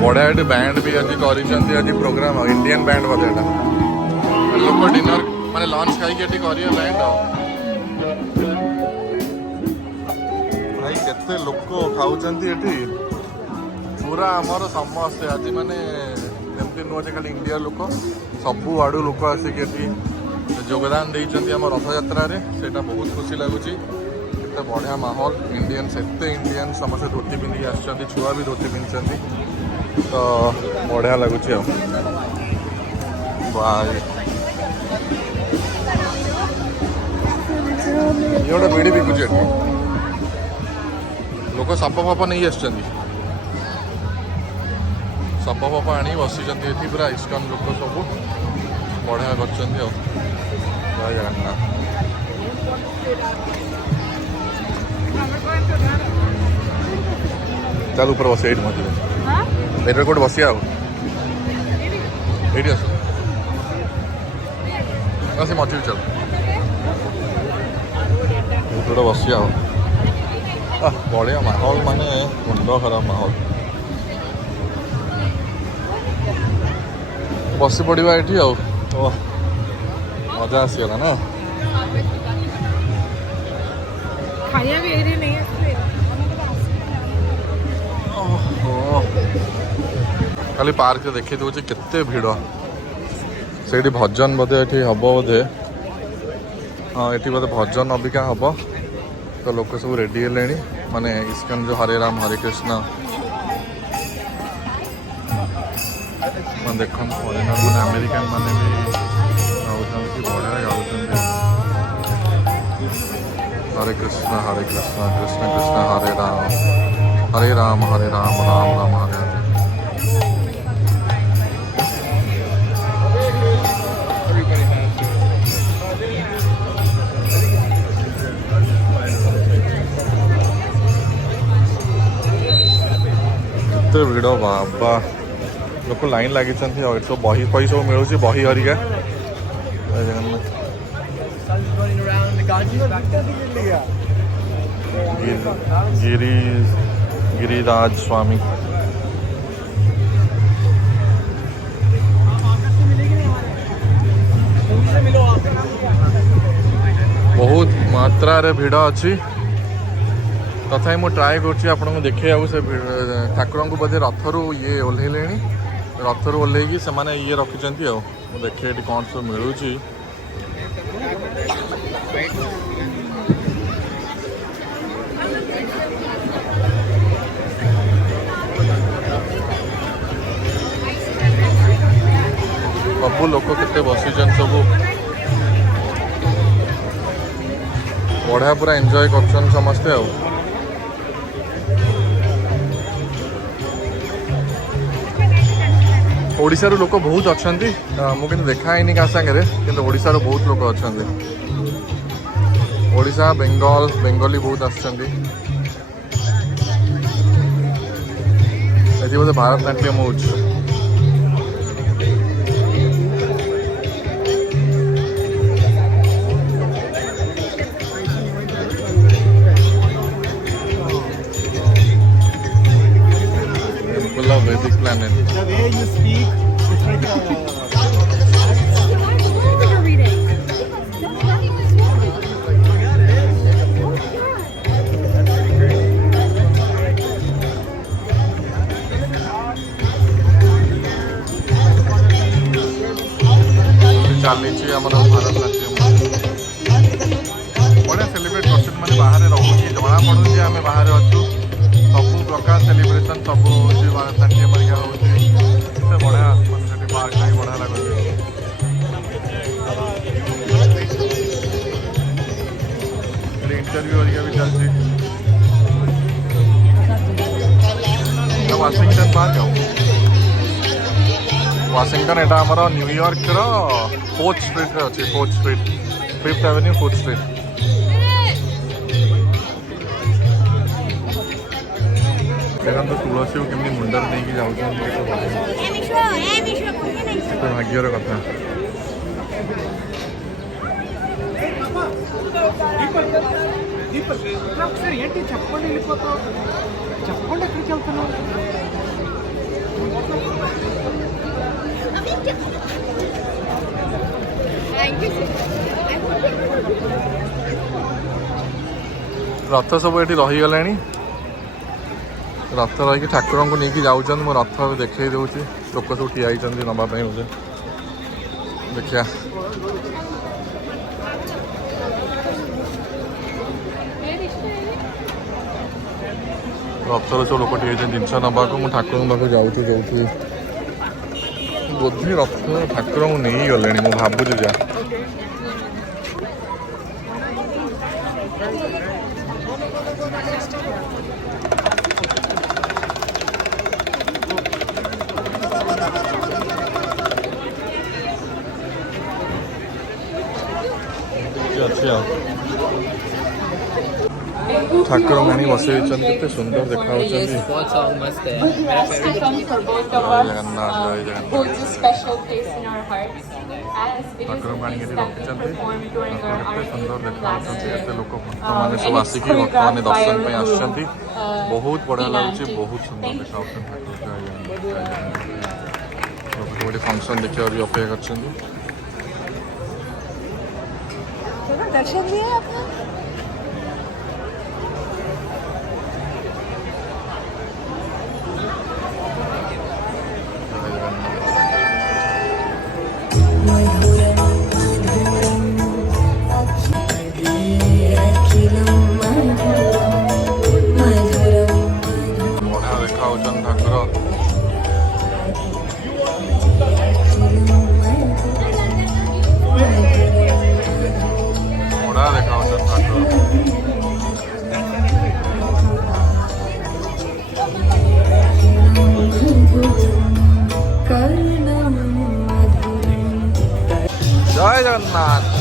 बढ़िया ये बैंड भी आज कर प्रोग्राम इंडियन बैंड बोधे लोक डिनर माने लंच खाई करिए बैंड भाई केते लोक खाऊचंती एठी पूरा आमर समस्ते आज माने एमती नुह जे खाली इंडिया लोक सबु आड़ू लोक आसिक योगदान देइचंती आम रथ यात्रा रे सेटा बहुत खुशी लगुच केते बढ़िया माहौल इंडियन सेते इंडियन समस्त धोती पिंधि आछंती छुआ भी धोती पिंधचंती तो बढ़िया लगुच भाई ये गोटे बीड़ी बिकुच लोक सप फप नहीं आसुँच सप फप आनी बसी पूरा इस्कन लोक सब बढ़िया कर जय जगन्नाथ चल ऊपर बस मझे एट कौटे बसिया ये आस मझे चल गोटे बसिया बढ़िया माहौल माने मुंड खराब माहौल बसी पड़ा ये मजा आसीगला ना खाली पार्क देखी दूसरी केते भिड़ से भजन बोधे ये हम बोधे हाँ ये बोधे भजन अबिका हम तो लोक सब रेडी है माने इस्कन जो हरे राम हरे कृष्ण देख फरेनर मैंने अमेरिकन मैंने भी गाँव बढ़िया गाँव हरे कृष्ण कृष्ण कृष्ण हरे राम राम राम हरे हरे केते भिड़ बाबा लोक लाइन लगी तो बही फही सब मिलूँ बही हरिका गिरिराज स्वामी बहुत मात्रा रे भिड़ अच्छी तथा मुझे ट्राए कर देखा से ठाकुर को बोधे रथरू ये ओह्लैले रथरू ओह्लैकी से ये रखिंट देखे ये कौन सब मिलूँ सबू लोक केते बसीचन सब बढ़िया पूरा एंजॉय कर समस्ते ओडिशा रो लोक बहुत अच्छा मुझे देखाई क्या सागर कि ओडिशा रो बहुत लोक अच्छा ओडिशा बेंगल बेंगली बहुत आसछंती बोधे भारतनाट्यम हो Vedic planet. The way you speak, it's like a... चली आम भारतनाट्यम बढ़िया सेलिब्रेट कर बाहर रोचे जना पड़ू आम बाहर अच्छु सब प्रकार सेलिब्रेशन सब भारतनाट्यम हो बढ़िया मैं पार्क भी बढ़िया लगे इंटरव्यू भी चलती वाशिंगटन पार्क वाशिंगटन एटा आमर न्यूयॉर्क रो 4th स्ट्रीट रे अच्छे 4th street 5th Avenue 4th street देखो तुलसी को केमती मुंडर नहीं जाऊँ भाग्यर कथा ఒకసారి ఏంటి చెప్పండి వెళ్ళిపోతావు చెప్పండి ఎక్కడికి వెళ్తున్నావు रथ सब ये रहीगला रथ रही ठाकुर को लेकिन जाऊँ मो रथ देखे दूसरी लोक सब ठिया नापी मुझे देखिया रथर सब लोक जिनस नाक मुझे ठाकुर पाक जाऊँ जो बोधे रथ ठाकुर को नहीं गले मुझे भावुँ जा ठाकुर मानी बसई के सुंदर देखा जगन्नाथ जय जगन्नाथ ठाकुर मानी रखी सुंदर देखा लोक भक्त मैंने सब आसिक भक्त मैंने दर्शन पर आसुँच बहुत बढ़िया लगुच बहुत सुंदर देखा ठाकुर गोटे फंक्शन देखा भी अपेक्षा कर दर्शन दिए आपने जय जगन्नाथ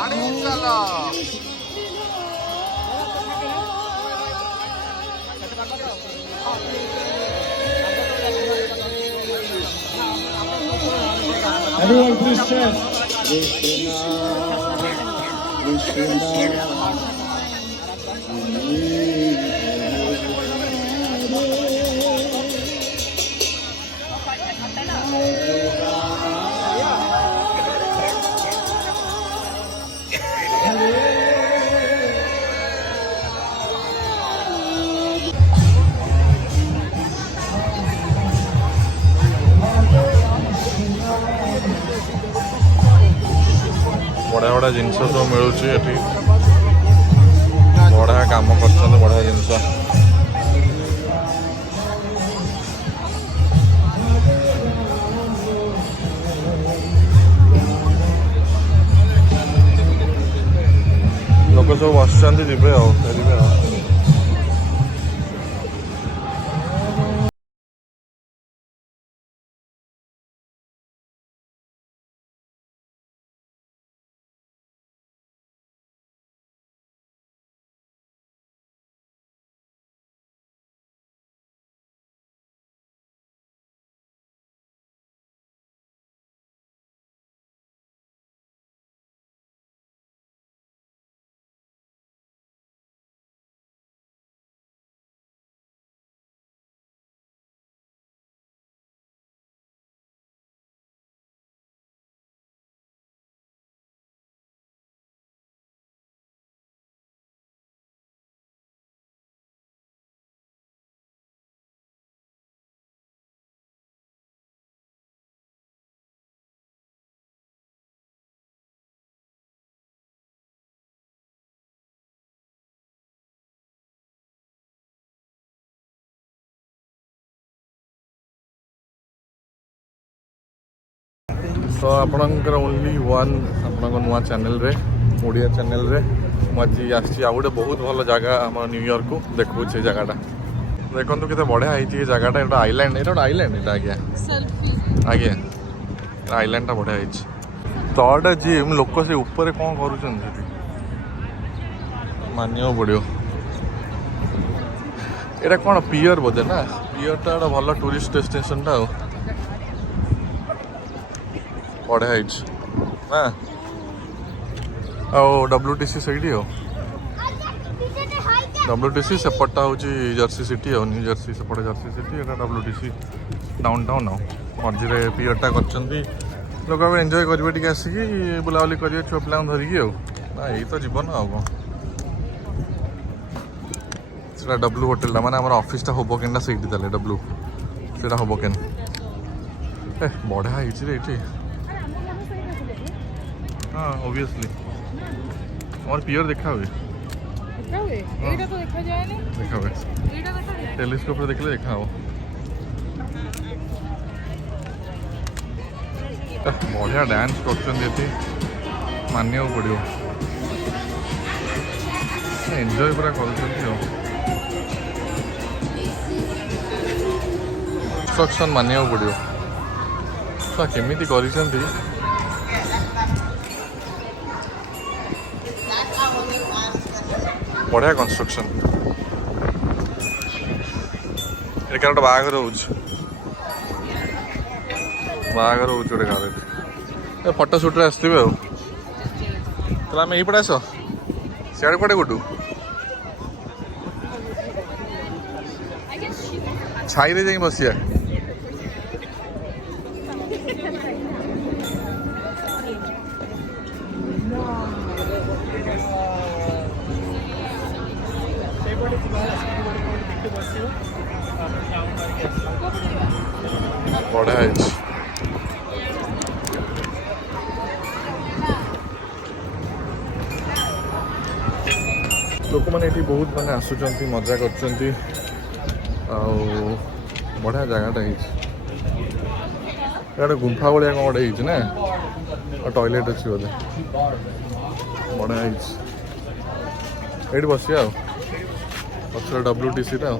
ପାଣି ଚାଲ। Everyone please chant. Krishna, बड़ा बड़ा जिनस सब मिलूँ ये बढ़िया कम कर बढ़िया जिनस लोक सब बस जीवे फेरवे तो आपणकर ओनली वन आपण नुआ चैनल रे ओडिया चैनल रे मुझे आसी आ गोटे बहुत भल जगह आम न्यूयॉर्क को देखू से जगहटा देखो केते बढ़िया है जगहटा एटा आइलैंड एटा आइलैंड एटा आज्ञा आज्ञा आइलैंडटा बढ़िया है तड़ा जिम लोक से ऊपर कौन कर मानिया पड़ो एटा कौन पियर बोधे ना पियरटा गोटे भल टूरिस्ट डेस्टिनेशनटा बढ़िया है WTC से WTC सेपटा हूँ जर्सी सिटी न्यू जर्सी सेपटे जर्सी सिटी एटा WTC डाउन टाउन मझे पियरटा कर लोक एंजॉय करेंगे टी आसिकी बुलाबुली करेंगे छुआ पिला धरिकी यही तो जीवन आ W होटेल माने आम ऑफिसटा हम कि से W से हम कि बढ़िया है हाँ ओबियसली और पियर देखा हुए देखा हुए टेलीस्कोप देखले देखा हो बढ़िया डांस कर मानिया पड़ो एंजॉय पूरा कंस्ट्रक्शन मानिया पड़ो केमी कर बढ़िया कंस्ट्रक्शन ये गोटे बाहर हो गोटे गाँव फटो सुट्रे आसवे आम यहीपटे आस सियाड़े पटे गोटू छाई जा बसिया बढ़िया है लोक मैंने ये बहुत माने आसुचंती मजा करचंती बढ़िया जगहटा है गुंफा भाया कौन गोटे ना और टॉयलेट अच्छी बोधे बढ़िया ये बसिया पचर WTC टा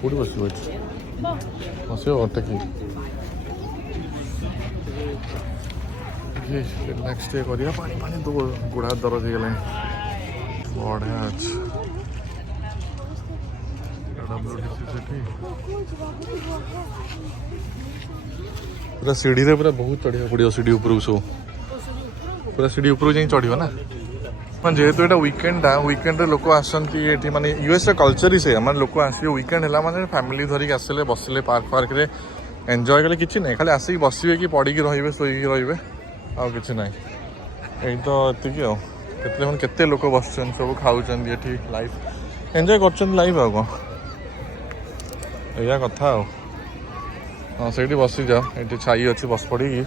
कौटी बस बस टेक ଏଠି ରିଲାକ୍ସ ଟିକେ କରିବା ପାଣି ପାଣି ତ ଗୋଡ଼ ହାତ ଦରଜ ହେଇଗଲାଣି ବଢ଼ିଆ ଅଛି ସେଠି ପୁରା ସିଢ଼ିରେ ପୁରା ବହୁତ ଚଢ଼ିବାକୁ ପଡ଼ିବ ସିଢ଼ି ଉପରକୁ ସବୁ ପୁରା ସିଢ଼ି ଉପରକୁ ଯାଇ ଚଢ଼ିବ ନା ମାନେ ଯେହେତୁ ଏଇଟା ୱିକେଣ୍ଡରେ ଲୋକ ଆସନ୍ତି ଏଠି ମାନେ ୟୁଏସ୍ର କଲଚର ହିଁ ସେଇଆ ମାନେ ଲୋକ ଆସିବେ ୱିକେଣ୍ଡ ହେଲା ମାନେ ଫ୍ୟାମିଲି ଧରିକି ଆସିଲେ ବସିଲେ ପାର୍କରେ ଏନ୍ଜୟ କଲେ କିଛି ନାହିଁ ଖାଲି ଆସିକି ବସିବେ କି ପଡ଼ିକି ରହିବେ ଶୋଇକି ରହିବେ ଆଉ କିଛି ନାହିଁ ଏଇ ତ ଏତିକି ଆଉ କେତେ ଲୋକ ବସୁଛନ୍ତି ସବୁ ଖାଉଛନ୍ତି ଏଠି ଲାଇଫ୍ ଏନ୍ଜୟ କରୁଛନ୍ତି ଲାଇଫ୍ ଆଉ କ'ଣ ଏଇଆ କଥା ଆଉ ହଁ ସେଇଠି ବସିଯାଅ ଏଠି ଛାଇ ଅଛି ବସି ପଡ଼ିକି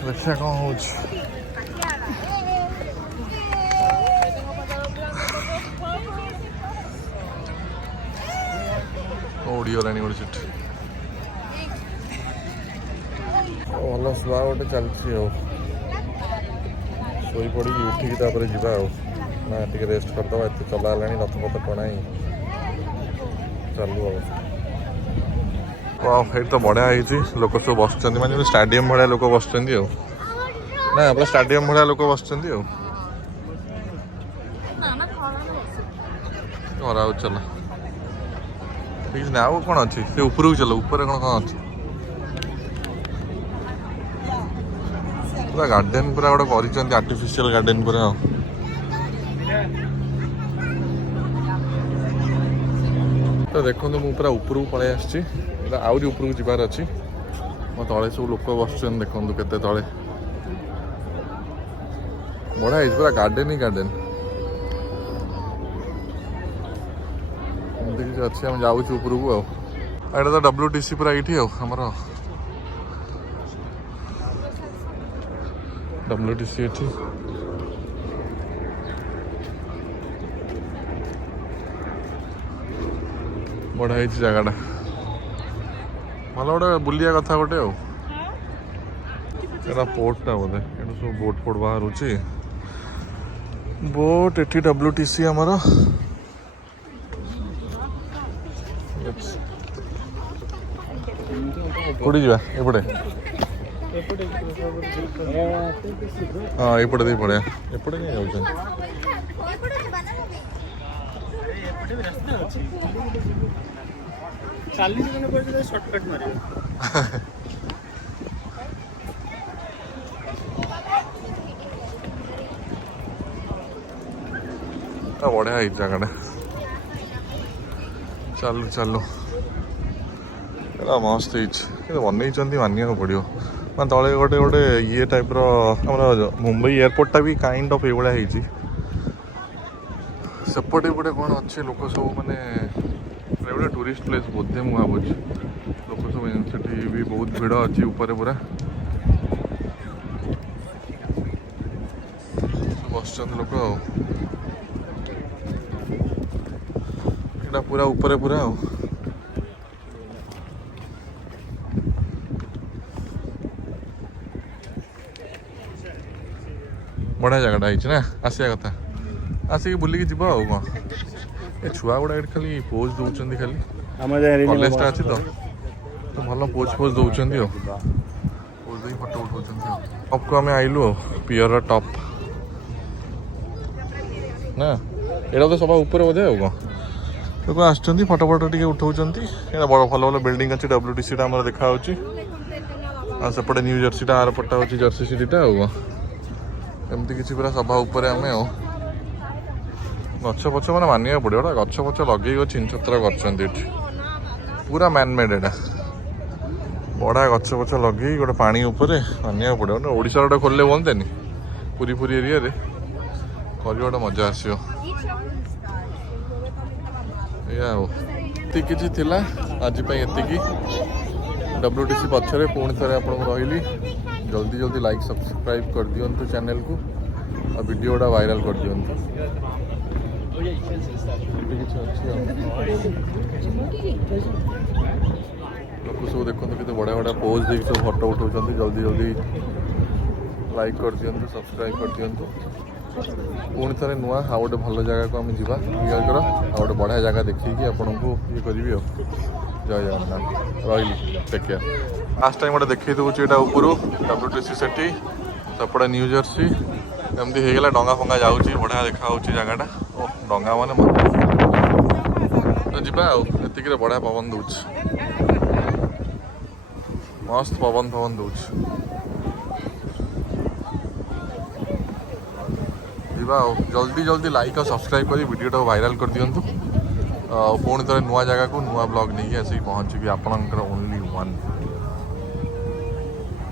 ଦେଖିବା କ'ଣ ହେଉଛି ଉଡ଼ିଗଲାଣି ଗୋଟେ ସେଠି ଭଲ ଶୁଆ ଗୋଟେ ଚାଲିଛି ଆଉ ଶୋଇପଡ଼ିକି ଉଠିକି ତାପରେ ଯିବା ଆଉ ନା ଟିକେ ରେଷ୍ଟ କରିଦେବା ଏତେ ଚଲା ହେଲାଣି ରଥପଥ ଟଣା ହିଁ ଚାଲୁ ଆଉ ଏଇଠି ତ ବଢ଼ିଆ ହେଇଛି ଲୋକ ସବୁ ବସୁଛନ୍ତି ମାନେ ଷ୍ଟାଡ଼ିୟମ୍ ଭଳିଆ ଲୋକ ବସୁଛନ୍ତି ଆଉ ନା ପୁରା ଷ୍ଟାଡ଼ିୟମ୍ ଭଳିଆ ଲୋକ ବସୁଛନ୍ତି ଆଉ ଖରା ଆଉ ଚାଲ ଠିକ୍ ନା ଆଉ କ'ଣ ଅଛି ସେ ଉପରକୁ ଚାଲ ଉପରେ କ'ଣ ଅଛି ପୁରା ଗାର୍ଡେନ୍ ପୁରା ଗୋଟେ କରିଛନ୍ତି ଆର୍ଟିଫିସିଆଲ ଗାର୍ଡେନ୍ ପୁରା ଆଉ ତ ଦେଖନ୍ତୁ ମୁଁ ପୁରା ଉପରକୁ ପଳେଇ ଆସିଛି ଏଇଟା ଆହୁରି ଉପରକୁ ଯିବାର ଅଛି ମୋ ତଳେ ସବୁ ଲୋକ ବସୁଛନ୍ତି ଦେଖନ୍ତୁ କେତେ ତଳେ ବଢ଼ିଆ ହେଇଛି ପୁରା ଗାର୍ଡେନ୍ ହିଁ ଗାର୍ଡେନ୍ ଏମିତି କିଛି ଅଛି ଆମେ ଯାଉଛୁ ଉପରକୁ ଆଉ ଏଇଟା ତ WTC ପୁରା ଏଇଠି ଆଉ ଆମର WTC ଏଠି ବଢ଼ିଆ ହେଇଛି ଜାଗାଟା ଭଲ ଗୋଟେ ବୁଲିବା କଥା ଗୋଟେ ଆଉ ଏଇଟା ପୋର୍ଟଟା ବୋଧେ ଏଇଟା ସବୁ ବୋଟ୍ ବାହାରୁଛି ବୋଟ୍ ଏଠି WTC ଆମର କୋଉଠି ଯିବା ଏପଟେ ହଁ ଏପଟେ ଦେଇ ପଳେଇବା ଏପଟେ କାହିଁ ଯାଉଛନ୍ତି ବଢ଼ିଆ ହେଇଛି ଜାଗାଟା ଚାଲୁ ଚାଲୁ ଏଇଟା ମସ୍ତ ହେଇଛି କିନ୍ତୁ ବନେଇଛନ୍ତି ମାନିବାକୁ ପଡ଼ିବ ମାନେ ତଳେ ଗୋଟେ ଇଏ ଟାଇପ୍ର ଆମର ମୁମ୍ବାଇ ଏୟାରପୋର୍ଟଟା ବି କାଇଣ୍ଡ ଅଫ୍ ଏଇଭଳିଆ ହେଇଛି ସେପଟେ ଗୋଟେ କ'ଣ ଅଛି ଲୋକ ସବୁ ମାନେ ଗୋଟେ ଟୁରିଷ୍ଟ ପ୍ଲେସ୍ ବୋଧେ ମୁଁ ଭାବୁଛି ଲୋକ ସବୁ ସେଠି ବି ବହୁତ ଭିଡ଼ ଅଛି ଉପରେ ପୁରା ବସୁଛନ୍ତି ଲୋକ ଆଉ ଏଇଟା ପୁରା ଉପରେ ପୁରା ଆଉ ବଢ଼ିଆ ଜାଗାଟା ହେଇଛି ନା ଆସିବା କଥା ଆସିକି ବୁଲିକି ଯିବ ଆଉ କ'ଣ ଏ ଛୁଆ ଗୁଡ଼ା ଏଠି ଖାଲି ପୋଜ୍ ଦେଉଛନ୍ତି ଖାଲି କଲେଜଟା ଅଛି ତ ଭଲ ପୋଜ୍ ଦେଉଛନ୍ତି ଆଉ ପୋଜ୍ ଦେଇକି ଫଟୋ ଉଠାଉଛନ୍ତି ଆଉ ଟପ୍କୁ ଆମେ ଆଇଲୁ ଆଉ ପିଅରର ଟପ୍ ନା ଏଇଟା ତ ସବା ଉପରେ ବୋଧେ ଆଉ କ'ଣ ଲୋକ ଆସୁଛନ୍ତି ଫଟୋ ଟିକେ ଉଠାଉଛନ୍ତି ଏଇଟା ବଡ଼ ଭଲ ବିଲ୍ଡିଂ ଅଛି WTCଟା ଆମର ଦେଖାହେଉଛି ଆଉ ସେପଟେ ନ୍ୟୁ ଜର୍ସିଟା ଆର ପଟା ହେଉଛି ଜର୍ସି ସିଟିଟା ଆଉ କ'ଣ ଏମିତି କିଛି ପୁରା ସଭା ଉପରେ ଆମେ ଆଉ ଗଛ ପଛ ମାନେ ମାନିବାକୁ ପଡ଼ିବ ଏଇଟା ଗଛ ପଛ ଲଗେଇକି ଛିନ୍ ଛତ୍ର କରିଛନ୍ତି ଏଠି ପୁରା ମ୍ୟାନମେଡ୍ ଏଇଟା ବଢ଼ିଆ ଗଛ ପଛ ଲଗେଇକି ଗୋଟେ ପାଣି ଉପରେ ମାନିବାକୁ ପଡ଼ିବ ନା ଓଡ଼ିଶାର ଗୋଟେ ଖୋଲିଲେ ହୁଅନ୍ତାନି ପୁରୀ ଏରିଆରେ କରିବ ଗୋଟେ ମଜା ଆସିବ ଏଇଆ ଆଉ ଏତିକି କିଛି ଥିଲା ଆଜି ପାଇଁ ଏତିକି WTC ପଛରେ ପୁଣି ଥରେ ଆପଣଙ୍କୁ ରହିଲି ଜଲ୍ଦି ଲାଇକ୍ ସବସ୍କ୍ରାଇବ୍ କରିଦିଅନ୍ତୁ ଚ୍ୟାନେଲକୁ ଆଉ ଭିଡ଼ିଓଟା ଭାଇରାଲ୍ କରିଦିଅନ୍ତୁ ଏମିତି କିଛି ଅଛି ଆଉ ଲୋକ ସବୁ ଦେଖନ୍ତୁ କେତେ ବଢ଼ିଆ ପୋଜ୍ ଦେଇକି ସବୁ ଫଟୋ ଉଠାଉଛନ୍ତି ଜଲ୍ଦି ଲାଇକ୍ କରିଦିଅନ୍ତୁ ସବସ୍କ୍ରାଇବ୍ କରିଦିଅନ୍ତୁ ପୁଣି ଥରେ ନୂଆ ଆଉ ଗୋଟେ ଭଲ ଜାଗାକୁ ଆମେ ଯିବା ନ୍ୟୁୟର୍କର ଆଉ ଗୋଟେ ବଢ଼ିଆ ଜାଗା ଦେଖିକି ଆପଣଙ୍କୁ ଇଏ କରିବି ଆଉ जय जगन्नाथ रही टेक केयर लास्ट टाइम गोटे देखी दूसरी यहाँ ऊपर WTC सेठी सेपटे न्यू जर्सी एमती होगला डंगा फंगा जाऊँगी बढ़िया देखा जगहटा ओ डंगा मैंने तो जीवा आतिक बढ़िया पवन दौर मस्त पवन फवन दौर जीवा जल्दी जल्दी लाइक और सब्सक्राइब कर वीडियो वायरल कर दिंतु पुणी थे नुआ जगह को नुआ ब्लॉग नहीं आसिक पहुँची आपणकर ओनली वन